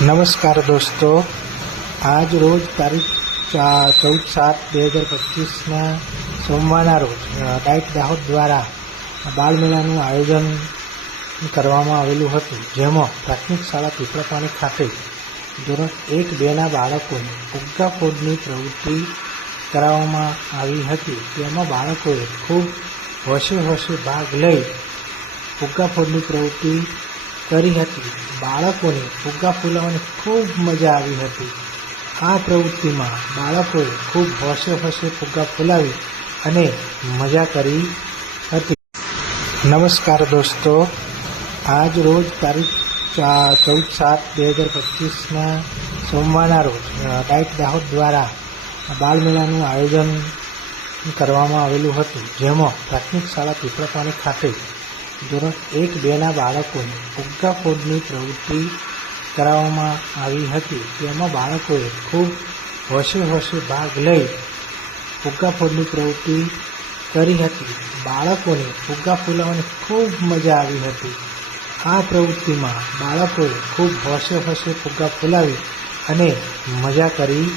નમસ્કાર દોસ્તો, આજ રોજ તારીખ 14/7/2025ના સોમવારના રોજ ડાઇટ દાહોદ દ્વારા બાળમેળાનું આયોજન કરવામાં આવેલું હતું, જેમાં પ્રાથમિક શાળા પીપળાપાણી ખાતે ધોરણ 1-2ના બાળકોને ફુગ્ગા ફોડની પ્રવૃત્તિ કરાવવામાં આવી હતી. તેમાં બાળકોએ ખૂબ હોશે ભાગ લઈ ફુગ્ગા ફોડની પ્રવૃત્તિ કરી હતી. બાળકોને ફુગ્ગા ફૂલાવવાની ખૂબ મજા આવી હતી. આ પ્રવૃત્તિમાં બાળકોએ ખૂબ હોશે ફુગ્ગા ફૂલાવી અને મજા કરી હતી. નમસ્કાર દોસ્તો, આજ રોજ તારીખ 14/7/2025ના સોમવારના રોજ ડાઇટ દાહોદ દ્વારા બાળમેળાનું આયોજન કરવામાં આવેલું હતું, જેમાં પ્રાથમિક શાળા પીપળાપાણી ખાતે ધોરણ 1-2ના બાળકોને ફુગ્ગા ફોડની પ્રવૃત્તિ કરાવવામાં આવી હતી. તેમાં બાળકોએ ખૂબ હોશે ભાગ લઈ ફુગ્ગા ફોડની પ્રવૃત્તિ કરી હતી. બાળકોને ફુગ્ગા ફૂલાવવાની ખૂબ મજા આવી હતી. આ પ્રવૃત્તિમાં બાળકોએ ખૂબ હોશે ફુગ્ગા ફૂલાવી અને મજા કરી